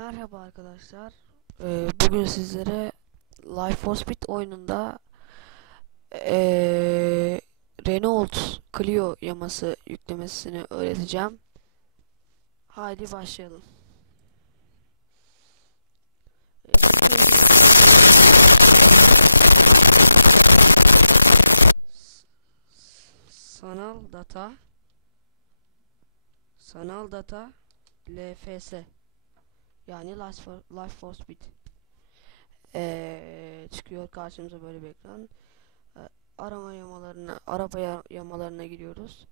Merhaba arkadaşlar. Ee, bugün sizlere Life Speed oyununda ee, Renault Clio yaması yüklemesini öğreteceğim. Haydi başlayalım. Sanal data Sanal data LFS yani Life for, Life for Speed. Ee, çıkıyor karşımıza böyle bir ekran. Ee, arama yamalarına araba ya- yamalarına giriyoruz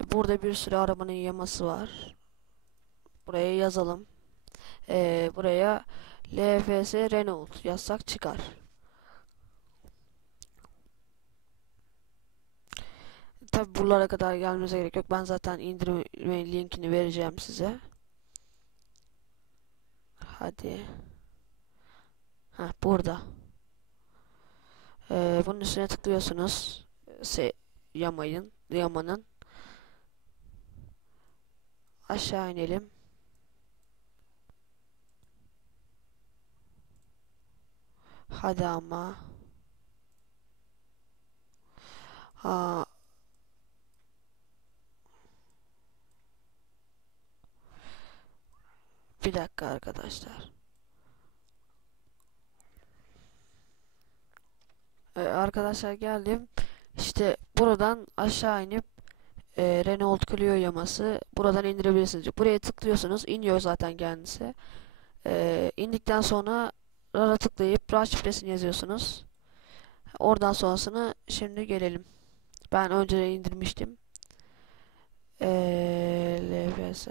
Ee, burada bir sürü arabanın yaması var. Buraya yazalım. Ee, buraya LFS Renault yazsak çıkar Tabi buralara kadar gelmenize gerek yok. Ben zaten indirme linkini vereceğim size. Hadi. Ha burada. Ee, bunun üstüne tıklıyorsunuz. Se yamayın, yamanın. Aşağı inelim. Hadi ama. Ha, Bir dakika arkadaşlar. Ee, arkadaşlar geldim. İşte buradan aşağı inip e, Renault Clio yaması buradan indirebilirsiniz. Buraya tıklıyorsunuz. iniyor zaten kendisi. Ee, indikten sonra rara tıklayıp RAR şifresini yazıyorsunuz. Oradan sonrasını şimdi gelelim. Ben önce indirmiştim. Ee, LBS.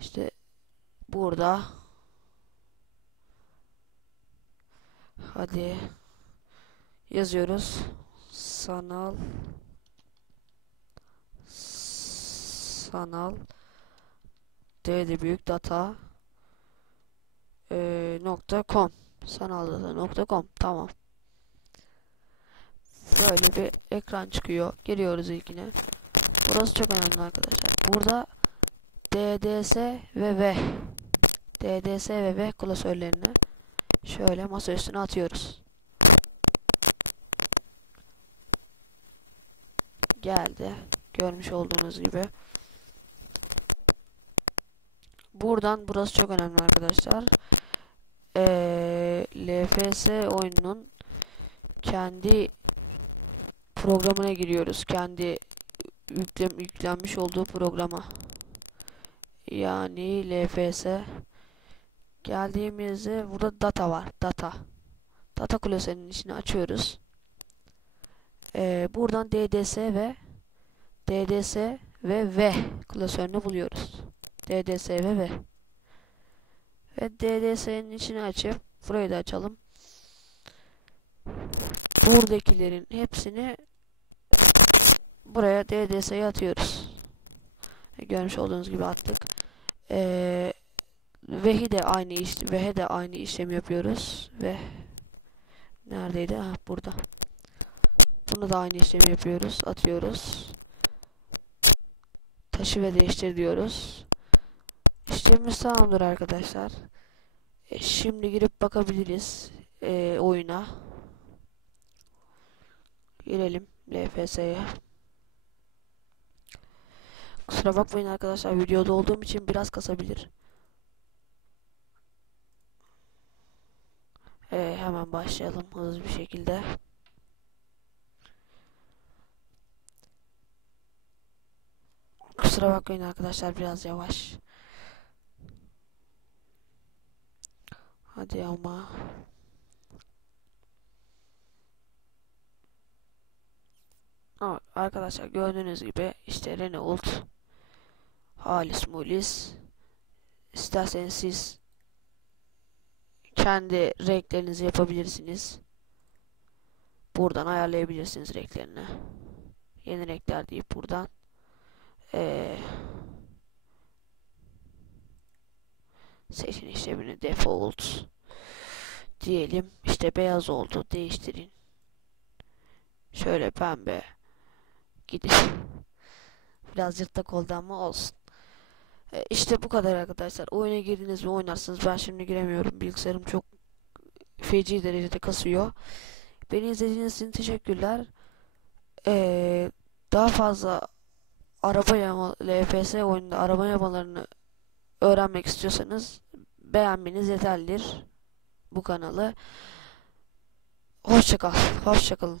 İşte burada. Hadi. Yazıyoruz. Sanal. Sanal. D'de büyük data. E, nokta com. Sanal data nokta com. Tamam. Böyle bir ekran çıkıyor. Giriyoruz ilkine. Burası çok önemli arkadaşlar. Burada DDS ve V DDS ve V klasörlerine şöyle masa üstüne atıyoruz. Geldi. Görmüş olduğunuz gibi. Buradan burası çok önemli arkadaşlar. Ee, LFS oyununun kendi programına giriyoruz. Kendi yüklem yüklenmiş olduğu programa yani LFS geldiğimizde burada data var data. Data klasörünün içini açıyoruz. Ee, buradan DDS ve DDS ve V klasörünü buluyoruz. DDS ve V. Ve DDS'nin içini açıp burayı da açalım. Buradakilerin hepsini buraya DDS'ye atıyoruz. Görmüş olduğunuz gibi attık. Ee, vehi de aynı iş, vehe de aynı işlemi yapıyoruz ve neredeydi? Ha burada. Bunu da aynı işlemi yapıyoruz, atıyoruz. Taşı ve değiştir diyoruz. İşlemimiz tamamdır arkadaşlar. E, şimdi girip bakabiliriz e, oyuna. Girelim LFS'ye. Kusura bakmayın arkadaşlar videoda olduğum için biraz kasabilir. Ee, hemen başlayalım hızlı bir şekilde. Kusura bakmayın arkadaşlar biraz yavaş. Hadi ama. Evet, arkadaşlar gördüğünüz gibi işte Renault Halis mulis. İsterseniz siz kendi renklerinizi yapabilirsiniz. Buradan ayarlayabilirsiniz renklerini. Yeni renkler deyip buradan. Ee, seçin işlemini default diyelim. İşte beyaz oldu değiştirin. Şöyle pembe gidin Biraz yırtık oldu ama olsun. E, işte bu kadar arkadaşlar. Oyuna girdiniz mi oynarsınız. Ben şimdi giremiyorum. Bilgisayarım çok feci derecede kasıyor. Beni izlediğiniz için teşekkürler. E, daha fazla araba yama, LPS oyununda araba yamalarını öğrenmek istiyorsanız beğenmeniz yeterlidir bu kanalı. Hoşça kal. Hoşça kalın.